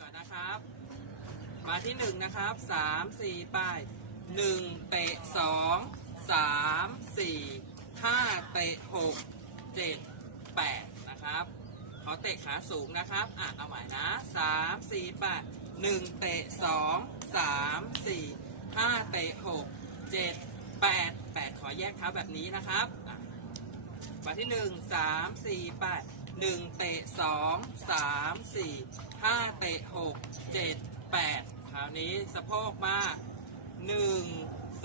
ก่อนนะครับ มาที่หนึ่งนะครับสามสี่ป้ายหนึ่งเตะสองสามสี่ห้าเตะหกเจ็ดแปดนะครับเขาเตะขาสูงนะครับอะเอาใหม่นะสามสี่แปดหนึ่งเตะสองสามสี่ห้าเตะหกเจ็ดแปดแปดขอแยกเท้าแบบนี้นะครับมาที่หนึ่งสามสี่แปด หนึ่งเตะสองสามสี่ห้าเตะหกเจ็ดแปดคราวนี้สะโพกมาหนึ่ง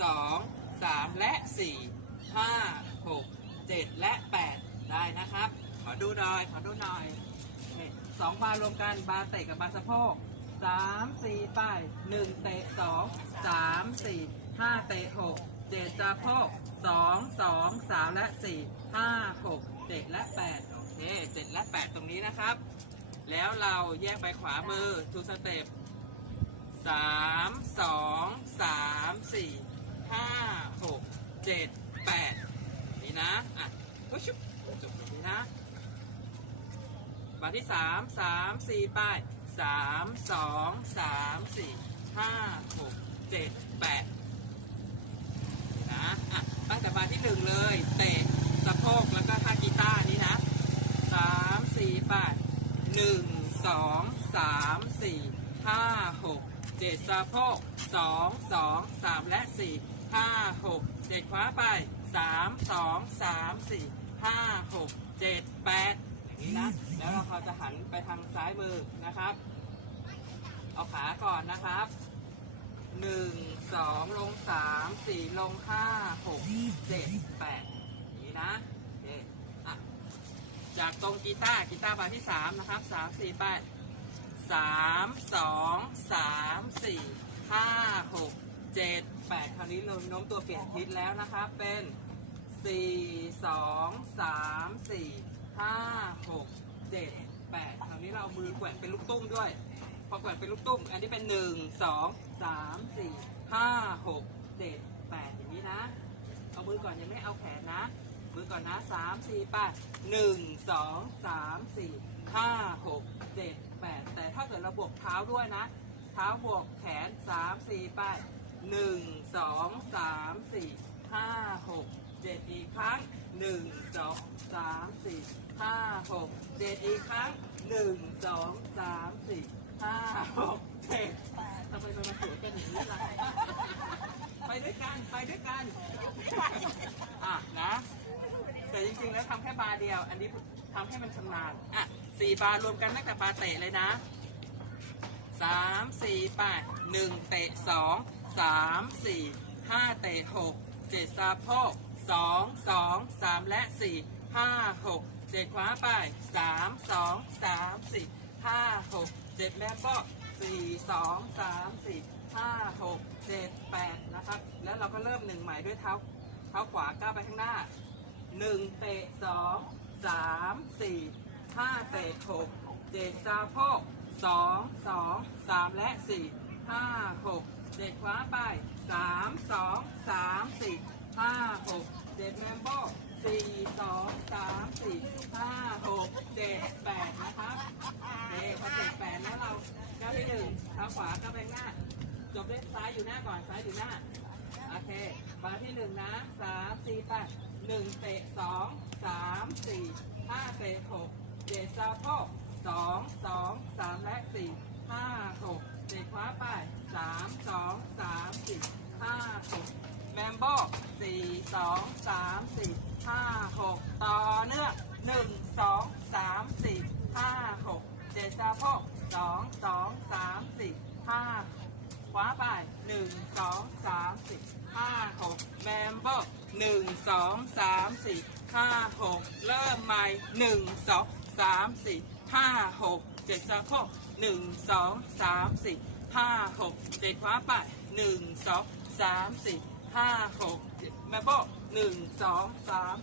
สองสามและสี่ห้าหกเจ็ดและแปดได้นะครับ ขอดูหน่อย ขอดูหน่อยสองบารวมกันบาเตะกับบาสะโพกสามสี่ไปหนึ่งเตะสองสามสี่ห้าเตะหกเจ็ดสะโพกสองสองสามและสี่ห้าหกเจ็ดและแปด เคเจ็ดและแปดตรงนี้นะครับ แล้วเราแยกไปขวามือทูสเต็ปสามสองสามสี่ห้าหกเจ็ดแปดนี่นะ อะปุ๊บชุบจบตรงนี้นะบาทที่สามสามสี่ป้ายสามสองสามสี่ห้าหกเจ็ดแปดนี่นะ อะตั้งแต่บาทที่หนึ่งเลย เตะสะโพกแล้วก็ท่ากีตาร์นี้นะ สามสี่แปด หนึ่งสองสามสี่ห้าหกเจ็ดสะโพกสองสองสามและสี่ห้าหกเจ็ดขวาไปสามสองสามสี่ห้าหกเจ็ดแปดอย่างนี้นะแล้วเราพอจะหันไปทางซ้ายมือนะครับ เอาขาก่อนนะครับหนึ่งสองลงสามสี่ลงห้าหกเจ็ดแปดอย่างนี้นะ จากตรงกีตาร์กีตาร์บาที่สามนะครับสามสี่แปดสามสองสามสี่ห้าหกเจ็ดแปดคราวนี้เราโน้มตัวเปลี่ยนทิศแล้วนะครับเป็นสี่สองสามสี่ห้าหกเจ็ดแปดคราวนี้เราเอามือแกว่งเป็นลูกตุ้มด้วย พอแกว่งเป็นลูกตุ้ม อันนี้เป็นหนึ่งสองสามสี่ห้าหกเจ็ดแปดอย่างนี้นะ เอามือก่อนยังไม่เอาแขนนะ ก่อนนะสามสี่แปดหนึ่งสองสามสี่ห้าหกเจ็ดแปดแต่ถ้าเกิดเราบวกเท้าด้วยนะ เท้าบวกแขนสามสี่แปดหนึ่งสองสามสี่ห้าหกเจ็ดอีกครั้งหนึ่งสองสามสี่ห้าหกเจ็ดอีกครั้งหนึ่งสองสามสี่ห้าหกเจ็ดแปดทำไมมันมาสวยกันอย่างนี้ล่ะไปด้วยกัน ไปด้วยกัน อะนะ แต่จริงๆแล้วทำแค่บาร์เดียว อันนี้ทำให้มันชำนาญอะสี่บาร์รวมกันตั้งแต่บาร์เตะเลยนะสามสี่แปดหนึ่งเตะสองสามสี่ห้าเตะหกเจ็ดสะโพกสองสองสามและสี่ห้าหกเจ็ดขวาไปสามสองสามสี่ห้าหกเจ็ดแล้วก็สี่สองสามสี่ห้าหกเจ็ดแปดนะครับ แล้วเราก็เริ่มหนึ่งใหม่ด้วยเท้าเท้าขวาก้าวไปข้างหน้า หนึ่งเตะสองสามสี่ห้าเตะหกเจ็ดสะโพกสองสองสามและสี่ห้าหกเจ็ดขวาไปสามสองสามสี่ห้าหกเจ็ดแมมโบสี่สองสามสี่ห้าหกเจ็ดแปดนะครับเอพอเจ็ดแปดแล้วเราก้าวที่หนึ่งเท้าขวาก้าวไปข้างหน้า จบด้วยซ้ายอยู่หน้าก่อนซ้ายอยู่หน้า โอเคบาที่หนึ่งนะสามสี่แปด หนึ่งเตะสองสามสี่ห้าเตะหกเจ็ดสะโพกสองสองสามและสี่ห้าหกเจ็ดคว้าไปสามสองสามสี่ห้าหกแมมโบสี่สองสามสี่ห้าหกต่อเนื่องหนึ่งสองสามสี่ห้าหกเจ็ดสะโพกสองสองสามสี่ห้าขวาไปหนึ่งสองสามสี่ห้าหกแมมเบ หนึ่งสองสามสี่ห้าหกเริ่มใหม่หนึ่งสองสามสี่ห้าหกเจ็ดสะโพกหนึ่งสองสามสี่ห้าหกเจ็ดขวาไปหนึ่งสองสามสี่ห้าหกเจ็ดแมมเบหนึ่งสองสาม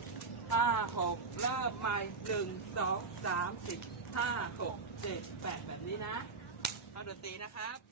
ห้าหกเริ่มใหม่หนึ่งสองสามสี่ห้าหกเจ็ดแปดแบบนี้นะเอาดนตรีนะครับ